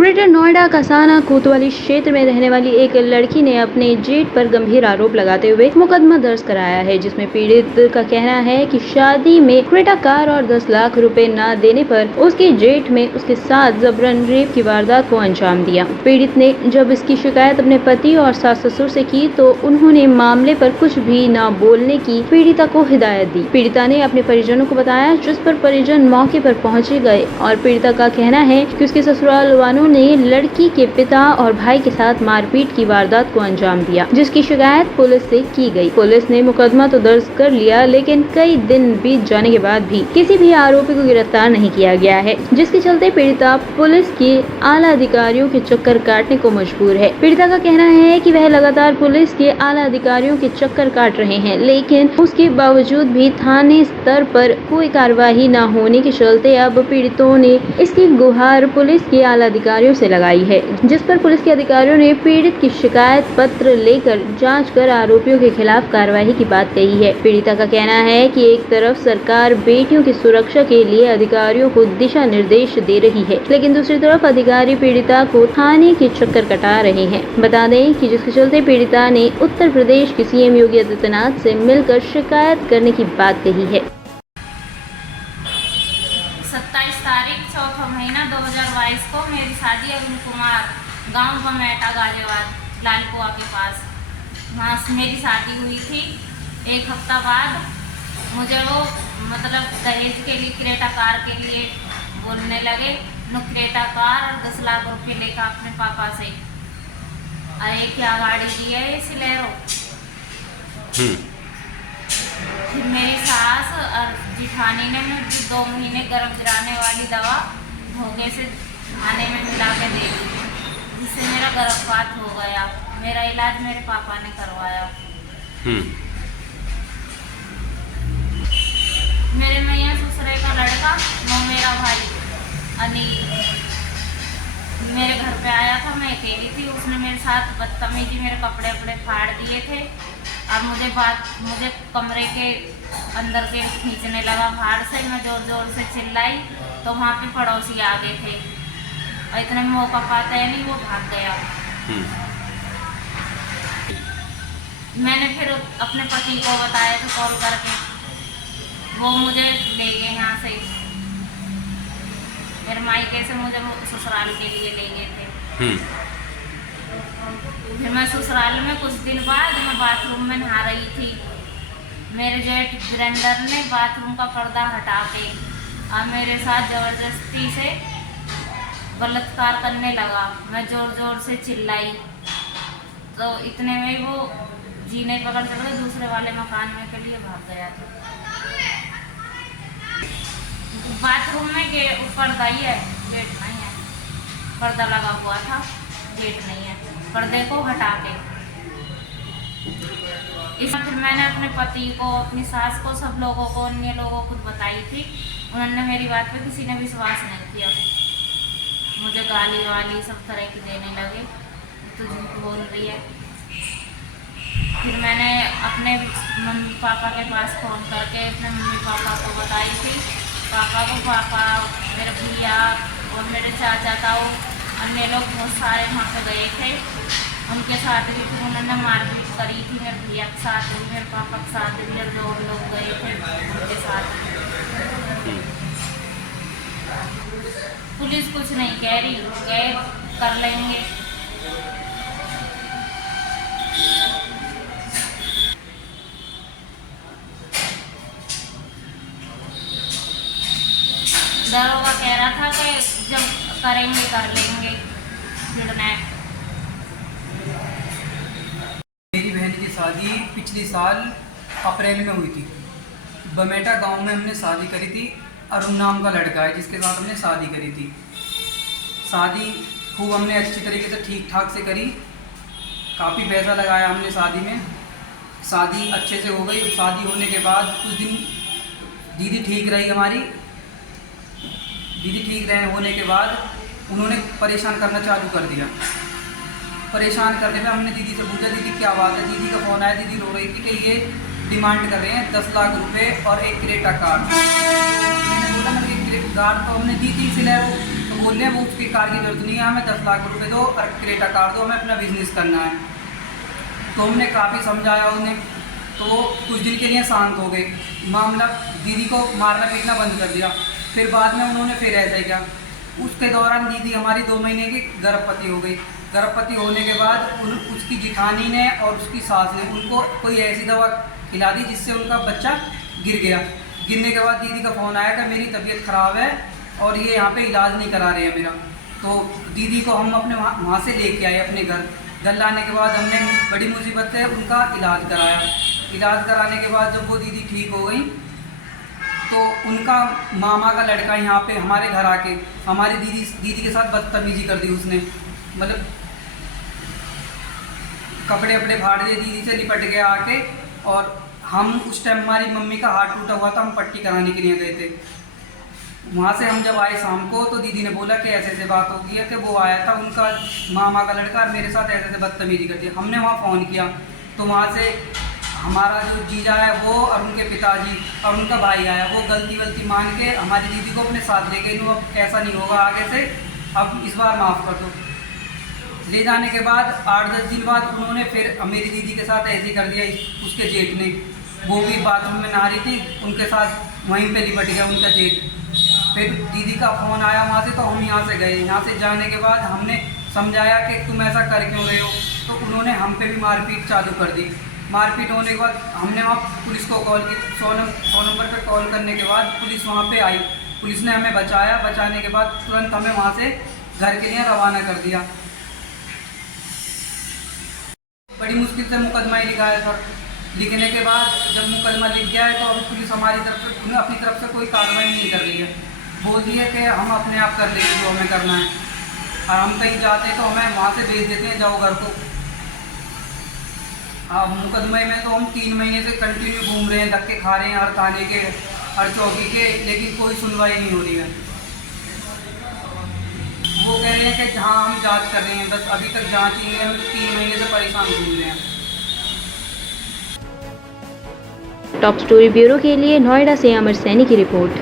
Greater Noida Kasana कोतवाली क्षेत्र में रहने वाली एक लड़की ने अपने जेठ पर गंभीर आरोप लगाते हुए मुकदमा दर्ज कराया है, जिसमें पीड़ित का कहना है कि शादी में क्रेटा कार और 10 लाख रुपए न देने पर उसके जेठ में उसके साथ जबरन रेप की वारदात को अंजाम दिया। पीड़ित ने जब इसकी शिकायत अपने पति और सास ससुर से की तो उन्होंने मामले पर कुछ भी न बोलने की पीड़िता को हिदायत दी। पीड़िता ने अपने परिजनों को बताया, जिस पर परिजन मौके पर पहुंचे गए और पीड़िता का कहना है कि उसके ससुराल वालों ने लड़की के पिता और भाई के साथ मारपीट की वारदात को अंजाम दिया, जिसकी शिकायत पुलिस से की गई। पुलिस ने मुकदमा तो दर्ज कर लिया, लेकिन कई दिन बीत जाने के बाद भी किसी भी आरोपी को गिरफ्तार नहीं किया गया है, जिसके चलते पीड़िता पुलिस के आला अधिकारियों के चक्कर काटने को मजबूर है। पीड़िता का कहना है कि वह लगातार पुलिस के आला अधिकारियों के चक्कर काट रहे हैं, लेकिन उसके बावजूद भी थाने स्तर पर कोई कार्रवाई न होने के चलते अब पीड़ितों ने इसकी गुहार पुलिस के आला अधिकारियों से लगाई है, जिस पर पुलिस के अधिकारियों ने पीड़ित की शिकायत पत्र लेकर जांच कर आरोपियों के खिलाफ कार्रवाई की बात कही है। पीड़िता का कहना है कि एक तरफ सरकार बेटियों की सुरक्षा के लिए अधिकारियों को दिशा निर्देश दे रही है, लेकिन दूसरी तरफ अधिकारी पीड़िता को थाने के चक्कर कटा रहे हैं। बता दें कि जिसके चलते पीड़िता ने उत्तर प्रदेश के सीएम योगी आदित्यनाथ से मिलकर शिकायत करने की बात कही है। 27 तारीख चौथा महीना 2022 को मेरी शादी अरुण कुमार गांव बमेटा गाजियाबाद लालकुआ के पास वहाँ मेरी शादी हुई थी। एक हफ्ता बाद मुझे वो दहेज के लिए क्रेटा कार के लिए बोलने लगे। क्रेटा कार और 10 लाख रुपये लेकर अपने पापा से, अरे क्या गाड़ी दी है ये सिलेरो। फिर मेरी सास और जिठानी ने मुझे 2 महीने गर्भ गिराने वाली दवा भोगे से खाने में मिला के दे दी, जिससे मेरा गर्भपात हो गया। मेरा इलाज मेरे पापा ने करवाया। मेरे मैया ससुरे का लड़का वो मेरा भाई अनिल मेरे घर पे आया था। मैं अकेली थी, उसने मेरे साथ बदतमीजी मेरे कपड़े वपड़े फाड़ दिए थे और मुझे कमरे के अंदर के खींचने लगा बाहर से। मैं जोर जोर से चिल्लाई तो वहाँ पे पड़ोसी आ गए थे और इतने में मौका पाता है नहीं, वो भाग गया। मैंने फिर अपने पति को बताया तो कॉल करके वो मुझे ले गए यहाँ से, मेरे मायके से मुझे ससुराल के लिए ले गए थे। फिर मैं ससुराल में कुछ दिन बाद मैं बाथरूम में नहा रही थी। मेरे जेठ ग्राइंडर ने बाथरूम का पर्दा हटा के और मेरे साथ जबरदस्ती से बलात्कार करने लगा। मैं जोर जोर से चिल्लाई तो इतने में वो जीने पकड़ चढ़ गए, दूसरे वाले मकान में के लिए भाग गया था। बाथरूम में पर्दा ही है, गेट नहीं है। पर्दा लगा हुआ था, गेट नहीं है। पर्दे को हटा के फिर मैंने अपने पति को, अपनी सास को, सब लोगों को, अन्य लोगों को बताई थी। उन्होंने मेरी बात पे किसी ने विश्वास नहीं किया। मुझे गाली वाली सब तरह की देने लगे, तू झूठ बोल रही है। फिर मैंने अपने मम्मी पापा के पास फ़ोन करके अपने मम्मी पापा को बताई थी। पापा मेरे भैया और मेरे चाचा ताऊ अन्य लोग बहुत सारे वहाँ पे गए थे। उनके साथ भी फिर उन्होंने मारपीट करी थी। मेरे भैया के साथ भी, मेरे पापा के साथ भी, मेरे 2 लोग गए थे उनके साथ। पुलिस कुछ नहीं कह रही, गए कर लेंगे। दरोगा कह रहा था कि जब करेंगे कर लेंगे किडनैप। मेरी बहन की शादी पिछली साल अप्रैल में हुई थी। बमेटा गांव में हमने शादी करी थी। अरुण नाम का लड़का है जिसके साथ हमने शादी करी थी। शादी खूब हमने अच्छी तरीके से ठीक ठाक से करी। काफ़ी पैसा लगाया हमने शादी में। शादी अच्छे से हो गई। शादी होने के बाद कुछ दिन दीदी ठीक रही हमारी। दीदी ठीक रहे होने के बाद उन्होंने परेशान करना चालू कर दिया। परेशान करने में हमने दीदी से पूछा, दीदी क्या बात है। दीदी का फ़ोन आया, दीदी रो रही थी कि ये डिमांड कर रहे हैं 10 लाख रुपए और एक क्रेटा कार। मैंने बोला, मैंने एक कार तो हमने दी थी सिलेरो, तो बोल रहे हैं वो उसकी कार की जरूरत नहीं है, हमें 10 लाख रुपए दो और क्रेटा कार दो, हमें अपना बिजनेस करना है। तो हमने काफ़ी समझाया उन्हें, तो कुछ दिन के लिए शांत हो गए, मामला दीदी को मारना पीटना बंद कर दिया। फिर बाद में उन्होंने फिर ऐसा ही किया। उसके दौरान दीदी हमारी 2 महीने की गर्भवती हो गई। गर्भवती होने के बाद उसकी जिठानी ने और उसकी सास ने उनको कोई ऐसी दवा खिला दी जिससे उनका बच्चा गिर गया। गिरने के बाद दीदी का फ़ोन आया कि मेरी तबीयत ख़राब है और ये यहाँ पे इलाज नहीं करा रहे हैं मेरा। तो दीदी को हम अपने वहाँ से लेके आए अपने घर लाने के बाद हमने बड़ी मुसीबत से उनका इलाज कराया। इलाज कराने के बाद जब वो दीदी ठीक हो गई तो उनका मामा का लड़का यहाँ पे हमारे घर आके हमारी दीदी के साथ बदतमीजी कर दी उसने। मतलब कपड़े वपड़े फाड़ दिए, दीदी से लिपट गया आके। और हम उस टाइम हमारी मम्मी का हाथ टूटा हुआ था, हम पट्टी कराने के लिए गए थे। वहाँ से हम जब आए शाम को तो दीदी ने बोला कि ऐसे ऐसे बात होगी है कि वो आया था उनका मामा का लड़का मेरे साथ ऐसे ऐसे बदतमीजी कर दिया। हमने वहाँ फ़ोन किया तो वहाँ से हमारा जो जीजा है वो और उनके पिताजी और उनका भाई आया, वो गलती मान के हमारी दीदी को अपने साथ ले गए। अब ऐसा नहीं होगा आगे से, अब इस बार माफ़ कर दो। ले जाने के बाद 8-10 दिन बाद उन्होंने फिर मेरी दीदी के साथ ऐसे कर दिया। उसके जेठ ने, वो भी बाथरूम में नहा रही थी, उनके साथ वहीं पे लिपट गया उनका जेठ। फिर दीदी का फ़ोन आया वहाँ से तो हम यहाँ से गए। यहाँ से जाने के बाद हमने समझाया कि तुम ऐसा कर क्यों रहे हो, तो उन्होंने हम पे भी मारपीट चालू कर दी। मारपीट होने के बाद हमने वहाँ पुलिस को कॉल की। 100 नंबर पर कॉल करने के बाद पुलिस वहाँ पे आई। पुलिस ने हमें बचाया। बचाने के बाद तुरंत हमें वहाँ से घर के लिए रवाना कर दिया। बड़ी मुश्किल से मुकदमा ही लिखा है सर। लिखने के बाद जब मुकदमा लिख गया है तो अभी पुलिस हमारी तरफ से अपनी तरफ से कोई कार्रवाई नहीं कर रही है। बोल दिए कि हम अपने आप कर लेंगे जो हमें करना है, और हम कहीं जाते हैं तो हमें वहाँ से भेज देते हैं, जाओ घर को। अब मुकदमे में तो हम 3 महीने से कंटिन्यू घूम रहे हैं, धक्के खा रहे हैं हर थाने के, हर चौकी के, लेकिन कोई सुनवाई नहीं हो रही है। वो कह रहे हैं कि हाँ हम जांच कर रहे हैं, बस अभी तक जांच ही नहीं है। हम 3 महीने से परेशान घूम रहे हैं। टॉप स्टोरी ब्यूरो के लिए नोएडा से अमर सैनी की रिपोर्ट।